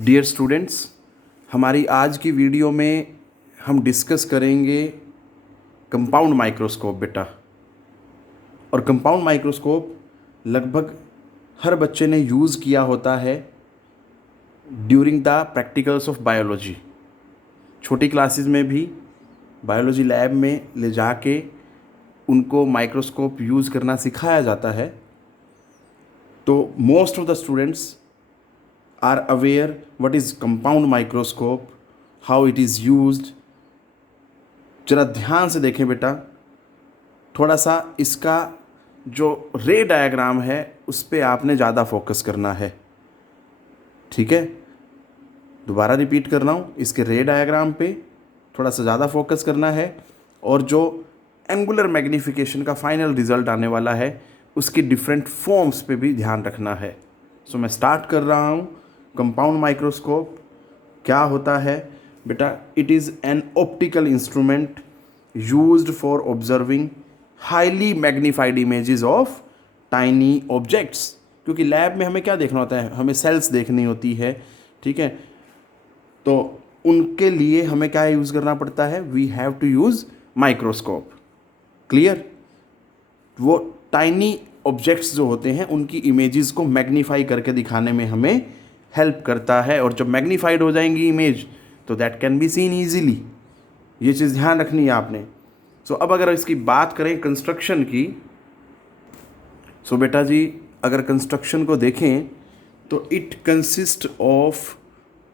Dear students, हमारी आज की वीडियो में हम डिस्कस करेंगे कंपाउंड माइक्रोस्कोप बेटा। और कंपाउंड माइक्रोस्कोप लगभग हर बच्चे ने यूज़ किया होता है during the practicals of biology. छोटी क्लासेस में भी बायोलॉजी लैब में ले जाके उनको माइक्रोस्कोप यूज़ करना सिखाया जाता है। तो most of the students are aware what is compound microscope, how it is used। जरा ध्यान से देखें बेटा, थोड़ा सा इसका जो रे डायग्राम है उस पर आपने ज़्यादा फोकस करना है। ठीक है, दोबारा रिपीट कर रहा हूँ, इसके रे डायग्राम पे थोड़ा सा ज़्यादा फोकस करना है और जो एंगुलर मैग्नीफिकेशन का फाइनल रिजल्ट आने वाला है उसकी डिफरेंट फॉर्म्स पे भी ध्यान रखना है। सो मैं स्टार्ट कर रहा हूँ। कंपाउंड माइक्रोस्कोप क्या होता है बेटा? It is an optical instrument used for observing highly magnified images of tiny objects. क्योंकि लैब में हमें क्या देखना होता है? हमें सेल्स देखनी होती है। ठीक है, तो उनके लिए हमें क्या यूज़ करना पड़ता है? We have to use microscope. Clear? वो टाइनी ऑब्जेक्ट्स जो होते हैं उनकी इमेजेस को मैग्नीफाई करके दिखाने में हमें हेल्प करता है। और जब मैग्नीफाइड हो जाएंगी इमेज तो that can be seen easily. ये चीज़ ध्यान रखनी है आपने। सो अब अगर इसकी बात करें कंस्ट्रक्शन की, सो बेटा जी अगर कंस्ट्रक्शन को देखें तो it consist of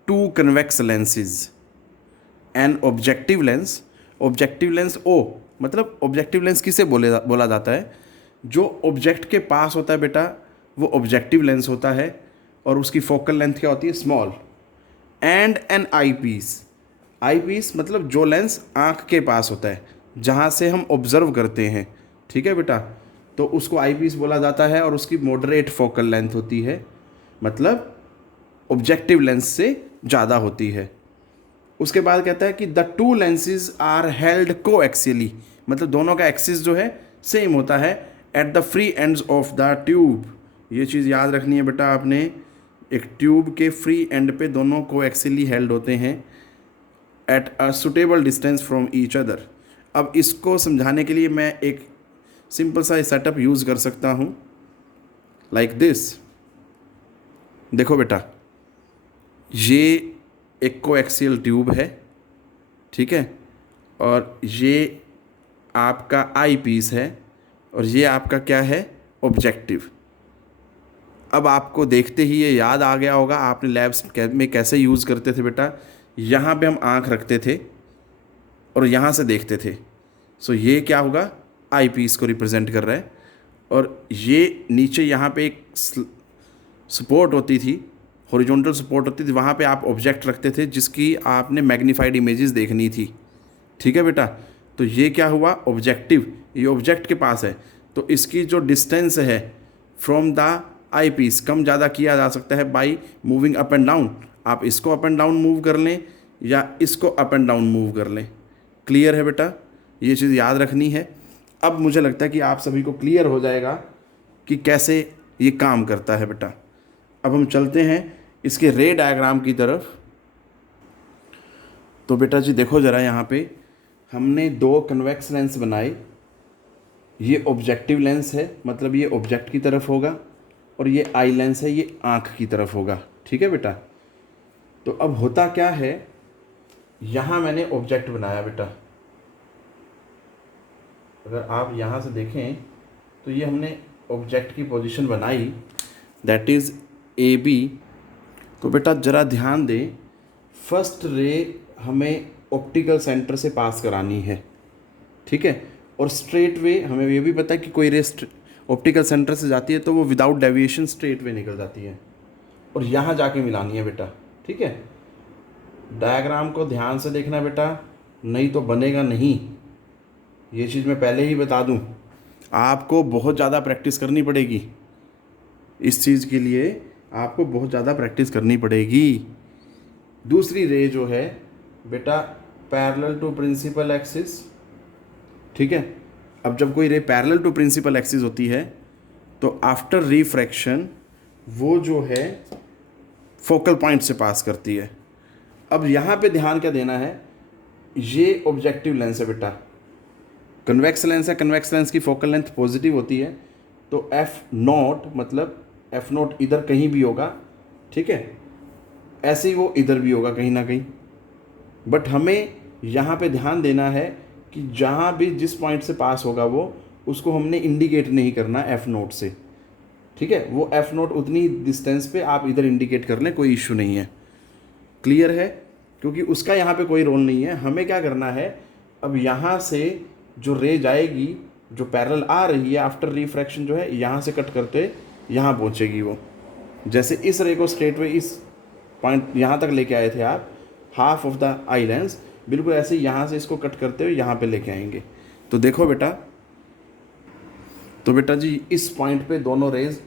two convex lenses and objective lens. Objective lens O मतलब ऑब्जेक्टिव लेंस किसे बोला जाता है? जो ऑब्जेक्ट के पास होता है बेटा वो ऑब्जेक्टिव लेंस होता है और उसकी फोकल लेंथ क्या होती है? Small. And an eyepiece. Eyepiece मतलब जो लेंस आँख के पास होता है, जहाँ से हम ऑब्जर्व करते हैं। ठीक है बेटा, तो उसको आई पीस बोला जाता है और उसकी मॉडरेट फोकल लेंथ होती है, मतलब ऑब्जेक्टिव लेंस से ज़्यादा होती है। उसके बाद कहता है कि the two lenses are held coaxially, मतलब दोनों का एक्सिस जो है सेम होता है at the free ends of the tube. ये चीज़ याद रखनी है बेटा आपने, एक ट्यूब के फ्री एंड पे दोनों को एक्सियली हेल्ड होते हैं at a suitable distance from each other. अब इसको समझाने के लिए मैं एक सिंपल सा सेटअप यूज़ कर सकता हूँ लाइक दिस। देखो बेटा, ये एक कोएक्सियल ट्यूब है, ठीक है, और ये आपका आई पीस है और ये आपका क्या है? ऑब्जेक्टिव। अब आपको देखते ही ये याद आ गया होगा आपने लैब्स में कैसे यूज़ करते थे बेटा। यहाँ पे हम आँख रखते थे और यहाँ से देखते थे। सो ये क्या होगा? आई पीस को रिप्रेजेंट कर रहा है। और ये नीचे यहाँ पे एक सपोर्ट होती थी, हॉरिजॉन्टल सपोर्ट होती थी, वहाँ पे आप ऑब्जेक्ट रखते थे जिसकी आपने मैग्नीफाइड इमेजेस देखनी थी। ठीक है बेटा, तो ये क्या हुआ? ऑब्जेक्टिव। ये ऑब्जेक्ट के पास है तो इसकी जो डिस्टेंस है फ्रॉम द आई पीस कम ज़्यादा किया जा सकता है by moving up and down. आप इसको अप एंड डाउन मूव कर लें या इसको अप एंड डाउन मूव कर लें। क्लियर है बेटा? ये चीज़ याद रखनी है। अब मुझे लगता है कि आप सभी को क्लियर हो जाएगा कि कैसे ये काम करता है बेटा। अब हम चलते हैं इसके रे डायग्राम की तरफ। तो बेटा जी देखो ज़रा, यहाँ पे हमने दो कन्वेक्स लेंस बनाए। ये ऑब्जेक्टिव लेंस है, मतलब ये ऑब्जेक्ट की तरफ होगा, और ये आई लेंस है, ये आँख की तरफ होगा। ठीक है बेटा, तो अब होता क्या है, यहाँ मैंने ऑब्जेक्ट बनाया बेटा। अगर आप यहाँ से देखें तो ये हमने ऑब्जेक्ट की पोजीशन बनाई, दैट इज़ ए बी। तो बेटा ज़रा ध्यान दें, फर्स्ट रे हमें ऑप्टिकल सेंटर से पास करानी है। ठीक है, और स्ट्रेट वे हमें ये भी पता है कि कोई रे ऑप्टिकल सेंटर से जाती है तो वो विदाउट डेविएशन स्ट्रेट वे निकल जाती है और यहाँ जाके मिलानी है बेटा। ठीक है, डायग्राम को ध्यान से देखना बेटा, नहीं तो बनेगा नहीं। ये चीज़ मैं पहले ही बता दूँ, आपको बहुत ज़्यादा प्रैक्टिस करनी पड़ेगी। इस चीज़ के लिए आपको बहुत ज़्यादा प्रैक्टिस करनी पड़ेगी। दूसरी रे जो है बेटा पैरेलल टू प्रिंसिपल एक्सिस। ठीक है, अब जब कोई ray parallel to principal axis होती है तो आफ्टर रिफ्रैक्शन वो जो है फोकल पॉइंट से पास करती है। अब यहाँ पे ध्यान क्या देना है, ये ऑब्जेक्टिव लेंस है बेटा, कन्वेक्स लेंस है, कन्वेक्स लेंस की फोकल लेंथ पॉजिटिव होती है, तो एफ नॉट मतलब एफ नॉट इधर कहीं भी होगा, ठीक है, ऐसे ही वो इधर भी होगा कहीं ना कहीं। बट हमें यहाँ पे ध्यान देना है कि जहाँ भी जिस पॉइंट से पास होगा वो, उसको हमने इंडिकेट नहीं करना एफ नोट से, ठीक है। वो एफ नोट उतनी डिस्टेंस पे आप इधर इंडिकेट कर लें, कोई इश्यू नहीं है, क्लियर है, क्योंकि उसका यहाँ पे कोई रोल नहीं है। हमें क्या करना है, अब यहाँ से जो रे जाएगी, जो पैरेलल आ रही है आफ्टर रिफ्रैक्शन, जो है यहाँ से कट करते यहाँ पहुँचेगी वो। जैसे इस रे को स्ट्रेट वे इस पॉइंट यहाँ तक लेके आए थे आप, half of the eye lens, बिल्कुल ऐसे यहाँ से इसको कट करते हुए यहाँ पे लेके आएंगे। तो देखो बेटा, तो बेटा जी इस पॉइंट पे दोनों रेज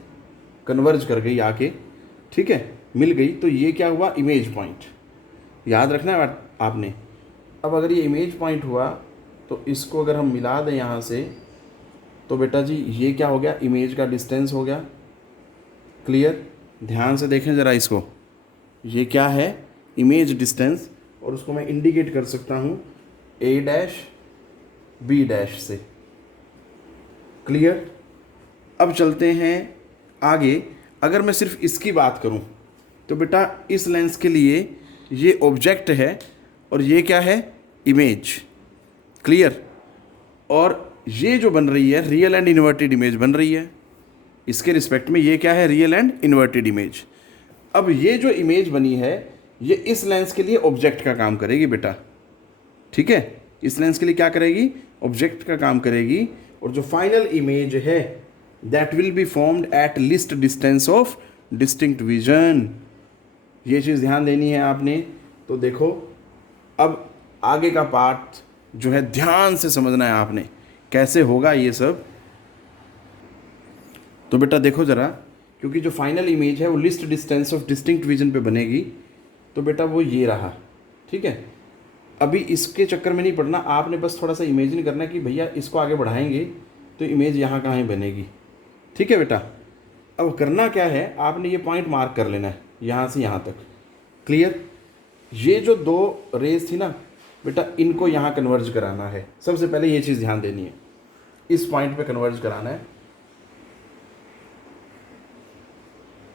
कन्वर्ज कर गई आके, ठीक है, मिल गई। तो ये क्या हुआ, इमेज पॉइंट, याद रखना है आपने। अब अगर ये इमेज पॉइंट हुआ तो इसको अगर हम मिला दें यहाँ से, तो बेटा जी ये क्या हो गया, इमेज का डिस्टेंस हो गया, क्लियर। ध्यान से देखें ज़रा इसको, ये क्या है, इमेज डिस्टेंस, और उसको मैं इंडिकेट कर सकता हूँ ए डैश बी डैश से, क्लियर। अब चलते हैं आगे। अगर मैं सिर्फ इसकी बात करूँ तो बेटा इस लेंस के लिए ये ऑब्जेक्ट है और ये क्या है, इमेज, क्लियर। और ये जो बन रही है रियल एंड इन्वर्टेड इमेज बन रही है, इसके रिस्पेक्ट में ये क्या है, रियल एंड इन्वर्टेड इमेज। अब ये जो इमेज बनी है ये इस लेंस के लिए ऑब्जेक्ट का काम करेगी बेटा, ठीक है, इस लेंस के लिए क्या करेगी, ऑब्जेक्ट का काम करेगी। और जो फाइनल इमेज है that will be formed at least distance of distinct vision, ये चीज़ ध्यान देनी है आपने। तो देखो अब आगे का पार्ट जो है ध्यान से समझना है आपने, कैसे होगा ये सब। तो बेटा देखो ज़रा, क्योंकि जो फाइनल इमेज है वो list distance of distinct vision पे बनेगी, तो बेटा वो ये रहा, ठीक है। अभी इसके चक्कर में नहीं पड़ना, आपने बस थोड़ा सा इमेजिन करना है कि भैया इसको आगे बढ़ाएंगे तो इमेज यहाँ कहाँ बनेगी, ठीक है बेटा। अब करना क्या है, आपने ये पॉइंट मार्क कर लेना है यहाँ से यहाँ तक, क्लियर। ये जो दो रेज थी ना बेटा, इनको यहाँ कन्वर्ज कराना है। सबसे पहले ये चीज़ ध्यान देनी है, इस पॉइंट पे कन्वर्ज कराना है।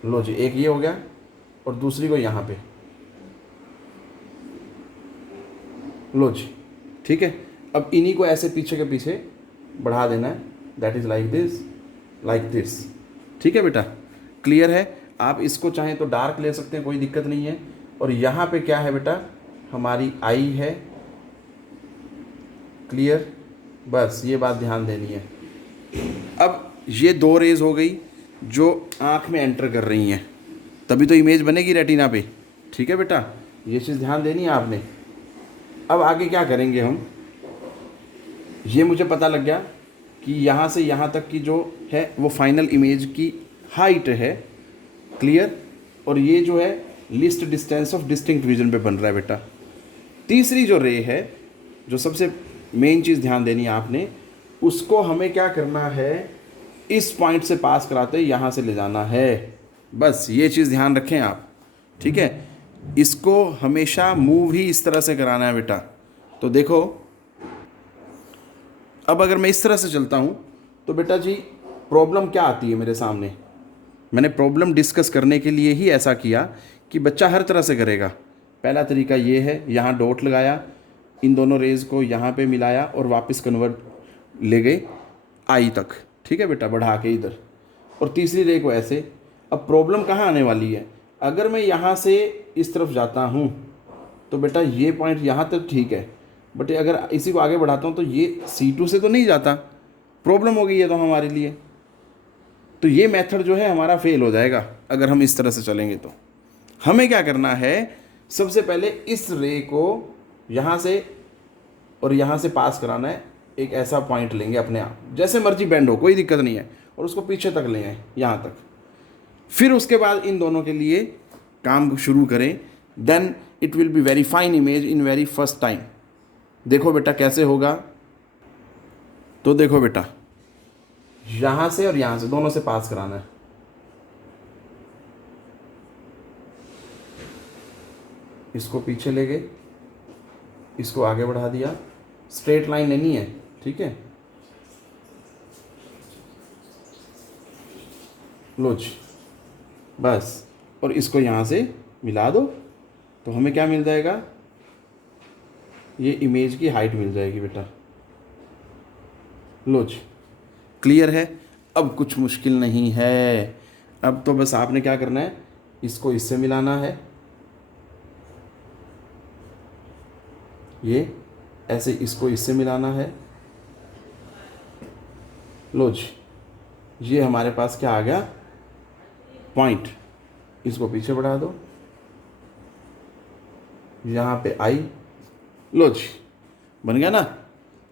लो जी, एक ये हो गया और दूसरी को यहाँ पे, लो जी, ठीक है। अब इन्हीं को ऐसे पीछे के पीछे बढ़ा देना है, दैट इज़ लाइक दिस, ठीक है बेटा, क्लियर है। आप इसको चाहें तो डार्क ले सकते हैं, कोई दिक्कत नहीं है। और यहाँ पे क्या है बेटा, हमारी आई है, क्लियर, बस ये बात ध्यान देनी है। अब ये दो रेज हो गई जो आँख में एंटर कर रही हैं, तभी तो इमेज बनेगी रेटिना पे, ठीक है बेटा, ये चीज़ ध्यान देनी है आपने। अब आगे क्या करेंगे हम, ये मुझे पता लग गया कि यहाँ से यहाँ तक की जो है वो फाइनल इमेज की हाइट है, क्लियर। और ये जो है list distance of distinct vision पे बन रहा है बेटा। तीसरी जो रे है, जो सबसे मेन चीज़ ध्यान देनी है आपने, उसको हमें क्या करना है, इस पॉइंट से पास कराते यहाँ से ले जाना है, बस ये चीज़ ध्यान रखें आप, ठीक है। इसको हमेशा मूव ही इस तरह से कराना है बेटा। तो देखो अब अगर मैं इस तरह से चलता हूँ तो बेटा जी प्रॉब्लम क्या आती है मेरे सामने, मैंने प्रॉब्लम डिस्कस करने के लिए ही ऐसा किया कि बच्चा हर तरह से करेगा। पहला तरीका ये है, यहाँ डॉट लगाया, इन दोनों रेज को यहाँ पे मिलाया और वापस कन्वर्ट ले गए आई तक, ठीक है बेटा, बढ़ा के इधर, और तीसरी रे को ऐसे। अब प्रॉब्लम कहाँ आने वाली है, अगर मैं यहाँ से इस तरफ जाता हूँ तो बेटा ये पॉइंट यहाँ तक ठीक है, बट अगर इसी को आगे बढ़ाता हूँ तो ये C2 से तो नहीं जाता, प्रॉब्लम हो गई है तो हमारे लिए। तो ये मेथड जो है हमारा फेल हो जाएगा अगर हम इस तरह से चलेंगे। तो हमें क्या करना है, सबसे पहले इस रे को यहाँ से और यहाँ से पास कराना है, एक ऐसा पॉइंट लेंगे अपने आप, जैसे मर्जी बेंड हो कोई दिक्कत नहीं है, और उसको पीछे तक ले आए यहाँ तक। फिर उसके बाद इन दोनों के लिए काम शुरू करें, then it will be very fine image in very first time. देखो बेटा कैसे होगा, तो देखो बेटा यहाँ से और यहाँ से दोनों से पास कराना है, इसको पीछे ले गए, इसको आगे बढ़ा दिया, स्ट्रेट लाइन लेनी है, ठीक है। लो जी, बस, और इसको यहाँ से मिला दो तो हमें क्या मिल जाएगा, ये इमेज की हाइट मिल जाएगी बेटा। लो जी, क्लियर है। अब कुछ मुश्किल नहीं है, अब तो बस आपने क्या करना है, इसको इससे मिलाना है, ये ऐसे इसको इससे मिलाना है। लो जी, ये हमारे पास क्या आ गया, पॉइंट। इसको पीछे बढ़ा दो, यहाँ पे आई। लो जी, बन गया ना,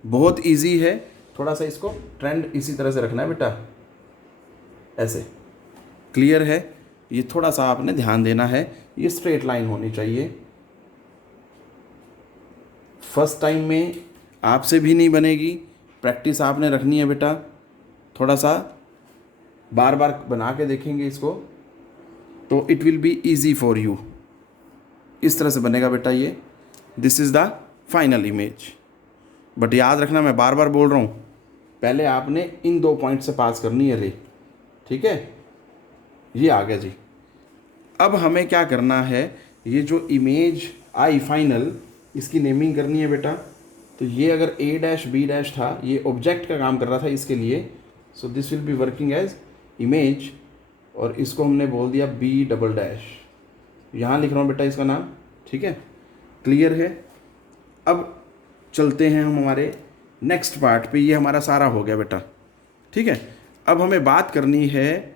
बहुत इजी है। थोड़ा सा इसको ट्रेंड इसी तरह से रखना है बेटा, ऐसे। क्लियर है, ये थोड़ा सा आपने ध्यान देना है, ये स्ट्रेट लाइन होनी चाहिए। फर्स्ट टाइम में आपसे भी नहीं बनेगी, प्रैक्टिस आपने रखनी है बेटा। थोड़ा सा बार बार बना के देखेंगे इसको तो it will be easy for you. इस तरह से बनेगा बेटा ये। This is the final image. But याद रखना, मैं बार बार बोल रहा हूँ, पहले आपने इन 2 पॉइंट से पास करनी है रे, ठीक है। ये आ गया जी। अब हमें क्या करना है, ये जो इमेज आई फाइनल, इसकी नेमिंग करनी है बेटा। तो ये अगर a डैश b डैश था, ये ऑब्जेक्ट का काम कर रहा था इसके लिए, so this will be working as image, और इसको हमने बोल दिया b डबल डैश। यहाँ लिख रहा हूँ बेटा इसका नाम, ठीक है। क्लियर है। अब चलते हैं हम हमारे नेक्स्ट पार्ट पे। ये हमारा सारा हो गया बेटा, ठीक है। अब हमें बात करनी है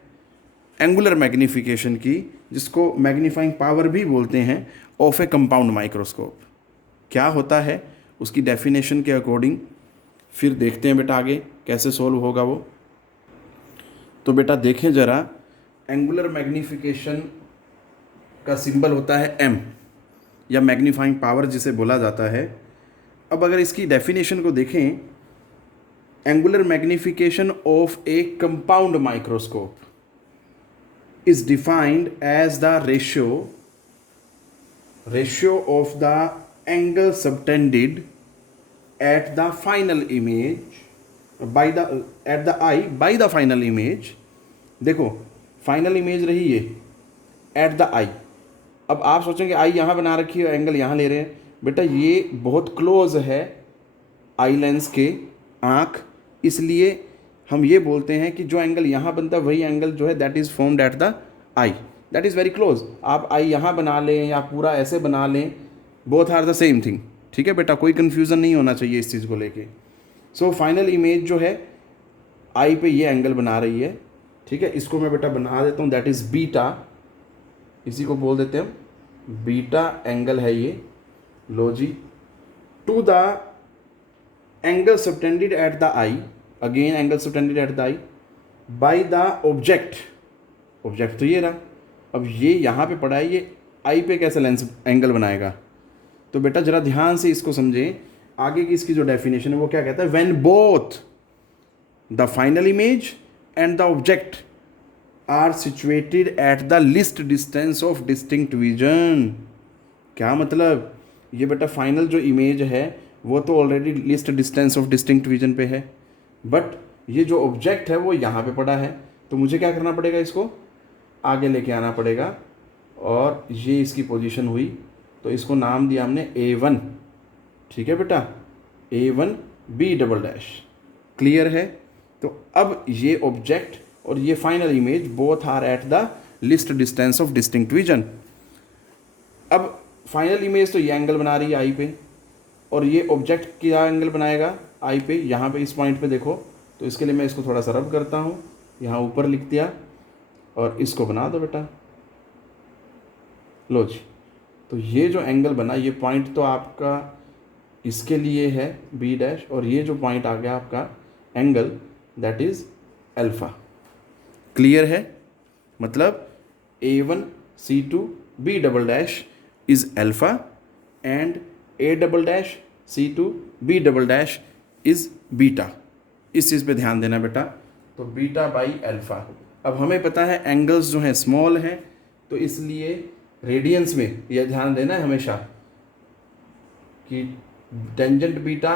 एंगुलर मैग्नीफिकेशन की, जिसको मैग्नीफाइंग पावर भी बोलते हैं, ऑफ ए कंपाउंड माइक्रोस्कोप। क्या होता है उसकी डेफिनेशन के अकॉर्डिंग फिर देखते हैं बेटा आगे कैसे सोल्व होगा वो। तो बेटा देखें ज़रा, एंगुलर मैग्नीफिकेशन का सिंबल होता है m, या मैग्नीफाइंग पावर जिसे बोला जाता है। अब अगर इसकी डेफिनेशन को देखें, angular magnification of A compound microscope is defined as the ratio of the angle subtended at the final image at the eye by the final image। देखो फाइनल इमेज रही ये एट द आई। अब आप सोचेंगे आई यहाँ बना रखी है, एंगल यहाँ ले रहे हैं, बेटा ये बहुत क्लोज है आई लेंस के, आँख, इसलिए हम ये बोलते हैं कि जो एंगल यहाँ बनता है वही एंगल जो है that is formed at the I, that is very close. आप आई यहाँ बना लें या पूरा ऐसे बना लें, both are the same thing, ठीक है बेटा, कोई कन्फ्यूज़न नहीं होना चाहिए इस चीज़ को लेके। सो फाइनल इमेज जो है आई पे ये एंगल बना रही है, ठीक है। इसको मैं बेटा बना देता हूँ, दैट इज़ बीटा, इसी को बोल देते हैं हम बीटा एंगल है ये। लो जी, to the angle subtended at the eye, again angle subtended at the eye by the object. Object तो ये रहा, अब ये यहाँ पे पड़ा है, ये आई पे कैसे लेंस एंगल बनाएगा। तो बेटा जरा ध्यान से इसको समझें, आगे की इसकी जो डेफिनेशन है वो क्या कहता है, when both the final image and the object are situated at the least distance of distinct vision. क्या मतलब, ये बेटा फाइनल जो इमेज है वो तो already least distance of distinct vision पे है, बट ये जो ऑब्जेक्ट है वो यहाँ पे पड़ा है। तो मुझे क्या करना पड़ेगा, इसको आगे लेके आना पड़ेगा, और ये इसकी पोजीशन हुई, तो इसको नाम दिया हमने A1, ठीक है बेटा, A1 B double dash. Clear है। तो अब ये ऑब्जेक्ट और ये final image both are at the least distance of distinct vision. अब फाइनल इमेज तो ये एंगल बना रही है आई पे, और ये ऑब्जेक्ट क्या एंगल बनाएगा आई पे, यहाँ पे इस पॉइंट पे देखो। तो इसके लिए मैं इसको थोड़ा सा रब करता हूँ, यहाँ ऊपर लिख दिया, और इसको बना दो बेटा। लो जी, तो ये जो एंगल बना, ये पॉइंट तो आपका इसके लिए है बी डैश, और ये जो पॉइंट आ गया आपका angle, that is alpha. Clear है। मतलब A1 C2 B double dash is alpha and A double dash C2 B double dash is beta. इस चीज़ पे ध्यान देना बेटा। तो बीटा बाई अल्फ़ा। अब हमें पता है एंगल्स जो हैं स्मॉल हैं, तो इसलिए रेडियंस में यह ध्यान देना है हमेशा कि टेंजेंट बीटा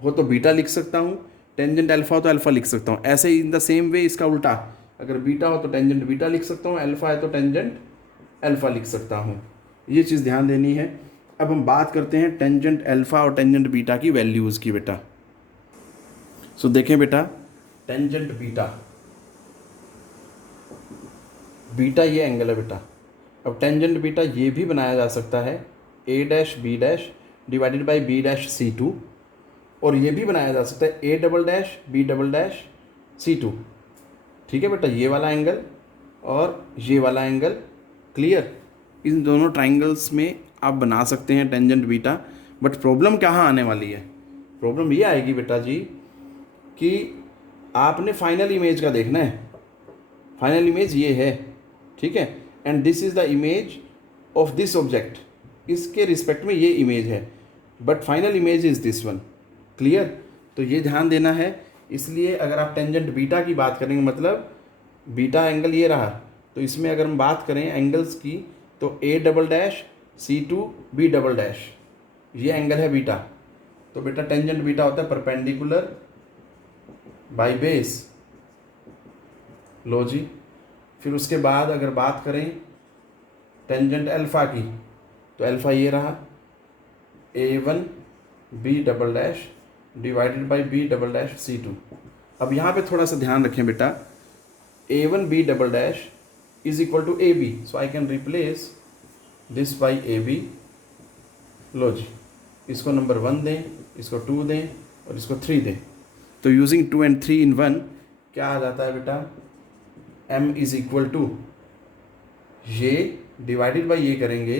हो तो बीटा लिख सकता हूँ, टेंजेंट अल्फा हो तो अल्फा लिख सकता हूँ। ऐसे ही इन द सेम वे इसका उल्टा, अगर बीटा हो तो टेंजेंट बीटा लिख सकता हूँ, अल्फा है तो टेंजेंट अल्फा लिख सकता हूँ। ये चीज़ ध्यान देनी है। अब हम बात करते हैं टेंजेंट अल्फा और टेंजेंट बीटा की वैल्यूज़ की बेटा। सो देखें बेटा, टेंजेंट बीटा, बीटा ये एंगल है बेटा। अब टेंजेंट बीटा ये भी बनाया जा सकता है A dash B dash divided by B dash C two, और ये भी बनाया जा सकता है A double dash B double dash C two. ठीक है बेटा, ये वाला एंगल और ये वाला एंगल, क्लियर। इन दोनों ट्राइंगल्स में आप बना सकते हैं टेंजेंट बीटा। बट प्रॉब्लम कहाँ आने वाली है? प्रॉब्लम ये आएगी बेटा जी कि आपने फाइनल इमेज का देखना है। फाइनल इमेज ये है, ठीक है, and this is the image of this object, इसके रिस्पेक्ट में ये इमेज है, but final image is this one, clear. तो ये ध्यान देना है। इसलिए अगर आप टेंजेंट बीटा की बात करेंगे, मतलब बीटा एंगल ये रहा, तो इसमें अगर हम बात करें एंगल्स की तो A double dash C to B double dash, ये एंगल है बीटा। तो बेटा टेंजेंट बीटा होता है परपेंडिकुलर बाय बेस, लो जी। फिर उसके बाद अगर बात करें टेंजेंट अल्फा की, तो अल्फा ये रहा A one B double dash divided by B double dash C two. अब यहाँ पे थोड़ा सा ध्यान रखें बेटा, A one B double dash is equal to A B, so I can replace this by A B. लो जी, इसको नंबर 1 दें, इसको 2 दें और इसको 3 दें। तो यूजिंग 2 and 3 in 1 क्या आ जाता है बेटा, m इज इक्वल टू ये डिवाइडेड बाई ये करेंगे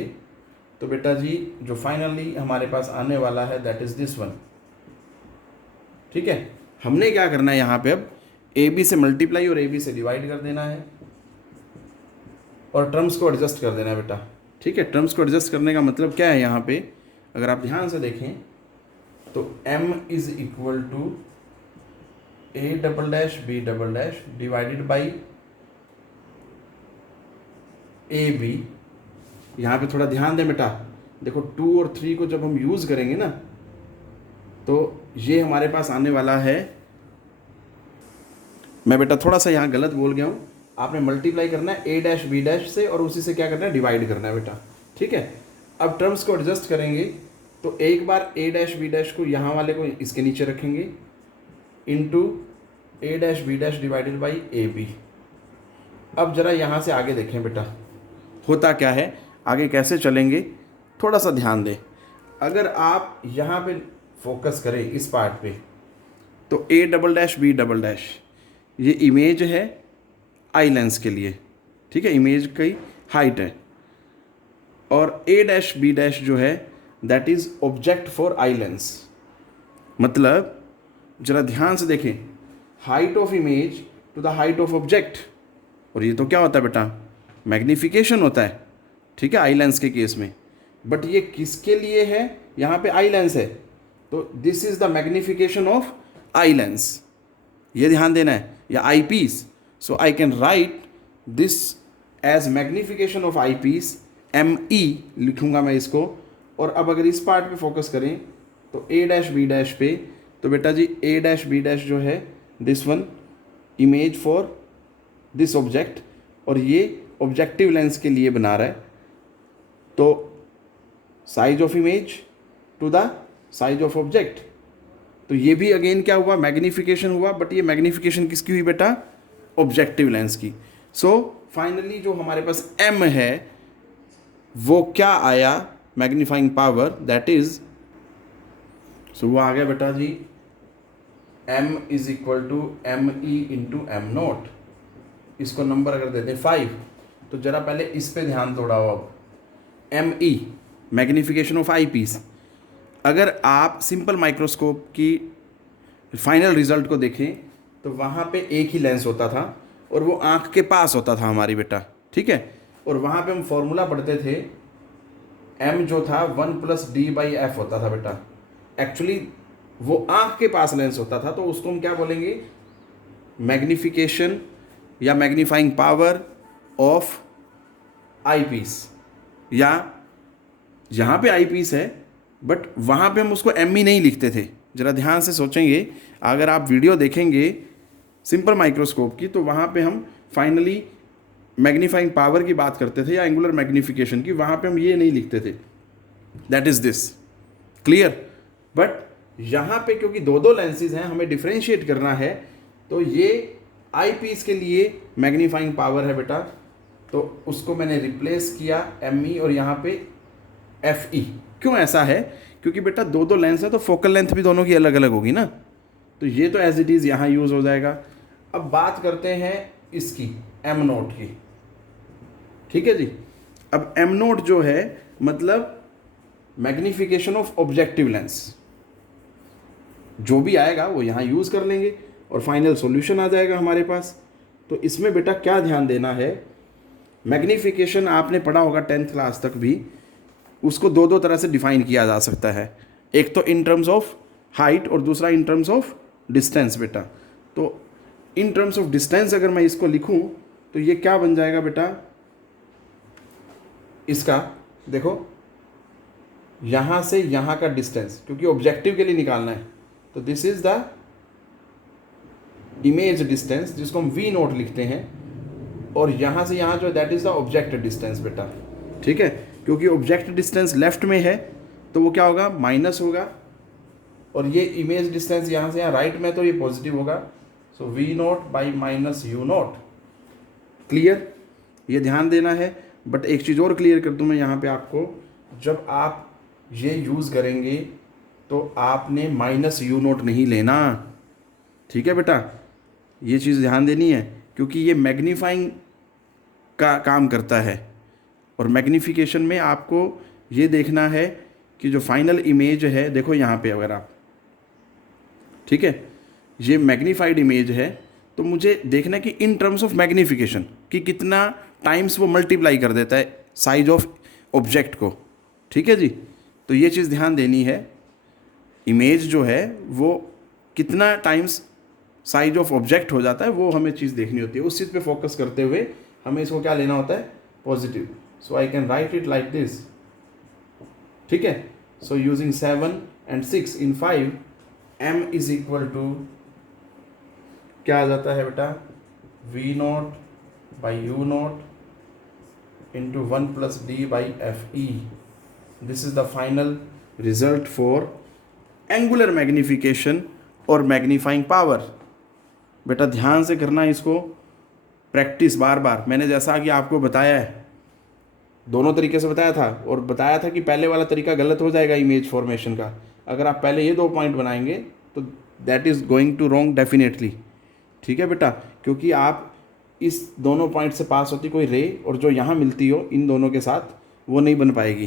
तो बेटा जी जो फाइनली हमारे पास आने वाला है दैट इज दिस वन। ठीक है, हमने क्या करना है यहाँ पे, अब ए बी से मल्टीप्लाई और ए बी से डिवाइड कर देना है और टर्म्स को एडजस्ट कर देना है बेटा। ठीक है, टर्म्स को एडजस्ट करने का मतलब क्या है, यहाँ पे अगर आप ध्यान से देखें तो m is equal to A double dash B double dash divided by A B. यहाँ पे थोड़ा ध्यान दें बेटा, देखो 2 और 3 को जब हम यूज़ करेंगे ना तो ये हमारे पास आने वाला है, मैं बेटा थोड़ा सा यहाँ गलत बोल गया हूँ, आपने मल्टीप्लाई करना है ए डैश बी डैश से और उसी से क्या करना है, डिवाइड करना है बेटा। ठीक है, अब टर्म्स को एडजस्ट करेंगे तो एक बार ए डैश बी डैश को यहाँ वाले को इसके नीचे रखेंगे into A dash B dash divided by A B. अब जरा यहाँ से आगे देखें बेटा होता क्या है, आगे कैसे चलेंगे, थोड़ा सा ध्यान दें। अगर आप यहाँ पे फोकस करें इस पार्ट पे तो A double dash B double dash ये इमेज है आई लेंस के लिए। ठीक है, इमेज की हाइट है, और ए डैश बी डैश जो है that is object for eye lens. मतलब जरा ध्यान से देखें, height of image to the height of object, और ये तो क्या होता है बेटा, मैग्निफिकेशन होता है। ठीक है, आई लेंस के केस में, बट ये किसके लिए है, यहाँ पे आई लेंस है तो this is the magnification of eye lens, ये ध्यान देना है, या eyepiece. So I can write this as magnification of eyepiece, M E लिखूंगा मैं इसको। और अब अगर इस पार्ट पे फोकस करें तो ए डैश बी डैश पे, तो बेटा जी ए डैश बी डैश जो है this one image for this object, और ये ऑब्जेक्टिव लेंस के लिए बना रहा है। तो size of image to the size of object, तो ये भी अगेन क्या हुआ, मैग्निफिकेशन हुआ, बट ये मैग्निफिकेशन किसकी हुई बेटा, ऑब्जेक्टिव लेंस की। सो फाइनली जो हमारे पास m है वो क्या आया, magnifying power, that is, so वो आ गया बेटा जी m is equal to M E into M naught. इसको नंबर अगर देते हैं 5 तो जरा पहले इस पे ध्यान दौड़ाओ। अब M E magnification of eyepiece, अगर आप सिंपल माइक्रोस्कोप की फाइनल रिजल्ट को देखें तो वहाँ पे एक ही लेंस होता था और वो आँख के पास होता था हमारी बेटा। ठीक है, और वहाँ पे हम फॉर्मूला पढ़ते थे, m जो था 1 + d/f होता था बेटा। एक्चुअली वो आँख के पास लेंस होता था, तो उसको हम क्या बोलेंगे, मैग्निफिकेशन या magnifying power of eyepiece. या यहाँ पे आई पीस है बट वहाँ पे हम उसको एम ई नहीं लिखते थे। ज़रा ध्यान से सोचेंगे, अगर आप वीडियो देखेंगे सिंपल माइक्रोस्कोप की तो वहाँ पे हम फाइनली मैग्नीफाइंग पावर की बात करते थे या एंगुलर मैग्नीफिकेशन की, वहाँ पे हम ये नहीं लिखते थे। That is this clear. But यहाँ पे क्योंकि दो दो लेंसेज हैं, हमें डिफ्रेंशिएट करना है, तो ये आई पीस के लिए मैग्नीफाइंग पावर है बेटा, तो उसको मैंने रिप्लेस किया एम ई और यहाँ पे एफ ई। क्यों ऐसा है? क्योंकि बेटा दो दो लेंस है तो फोकल लेंथ भी दोनों की अलग अलग होगी ना, तो ये तो एज इट इज़ यहाँ यूज़ हो जाएगा। अब बात करते हैं इसकी एम नोट की, ठीक है जी। अब एम नोट जो है मतलब मैग्नीफिकेशन ऑफ ऑब्जेक्टिव लेंस, जो भी आएगा वो यहाँ यूज़ कर लेंगे और फाइनल सॉल्यूशन आ जाएगा हमारे पास। तो इसमें बेटा क्या ध्यान देना है, मैग्नीफिकेशन आपने पढ़ा होगा 10th क्लास तक भी, उसको दो दो तरह से डिफाइन किया जा सकता है। एक तो इन टर्म्स ऑफ हाइट और दूसरा इन टर्म्स ऑफ डिस्टेंस बेटा। तो इन टर्म्स ऑफ डिस्टेंस अगर मैं इसको लिखूं तो ये क्या बन जाएगा बेटा, इसका देखो यहाँ से यहाँ का डिस्टेंस, क्योंकि ऑब्जेक्टिव के लिए निकालना है, तो this is the image distance जिसको हम वी नोट लिखते हैं, और यहाँ से यहाँ जो that is the object distance बेटा, ठीक है। क्योंकि ऑब्जेक्ट डिस्टेंस लेफ्ट में है तो वो क्या होगा, माइनस होगा, और ये इमेज डिस्टेंस यहाँ से यहाँ राइट में तो ये पॉजिटिव होगा। So V naught by minus U naught. Clear, ये ध्यान देना है। बट एक चीज़ और क्लियर कर दूँ मैं यहाँ पे आपको, जब आप ये यूज़ करेंगे तो आपने माइनस यू नोट नहीं लेना, ठीक है बेटा, ये चीज़ ध्यान देनी है, क्योंकि ये मैग्नीफाइंग का काम करता है। और मैग्नीफिकेशन में आपको ये देखना है कि जो फाइनल इमेज है, देखो यहाँ पे अगर आप, ठीक है, ये मैग्नीफाइड इमेज है, तो मुझे देखना है कि इन टर्म्स ऑफ मैग्नीफिकेशन कि कितना टाइम्स वो मल्टीप्लाई कर देता है साइज ऑफ ऑब्जेक्ट को, ठीक है जी। तो ये चीज़ ध्यान देनी है, इमेज जो है वो कितना टाइम्स साइज ऑफ ऑब्जेक्ट हो जाता है, वो हमें चीज़ देखनी होती है। उस चीज़ पे फोकस करते हुए हमें इसको क्या लेना होता है, positive. So I can write it like this, ठीक है। So using 7 and 6 in 5, m is equal to क्या आ जाता है बेटा, v naught by U naught into 1 plus D by F E. This is the final result for angular magnification और magnifying power. बेटा ध्यान से करना इसको, प्रैक्टिस बार बार। मैंने जैसा कि आपको बताया है, दोनों तरीके से बताया था, और बताया था कि पहले वाला तरीका गलत हो जाएगा इमेज फॉर्मेशन का। अगर आप पहले ये 2 पॉइंट बनाएंगे तो that is going to wrong definitely, ठीक है बेटा, क्योंकि आप इस दोनों पॉइंट से पास होती कोई रे और जो यहाँ मिलती हो इन दोनों के साथ, वो नहीं बन पाएगी।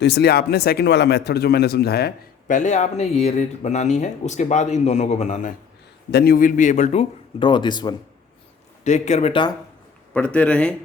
तो इसलिए आपने सेकंड वाला मेथड जो मैंने समझाया है, पहले आपने ये रे बनानी है, उसके बाद इन दोनों को बनाना है, then you will be able to draw this one. Take care बेटा, पढ़ते रहें।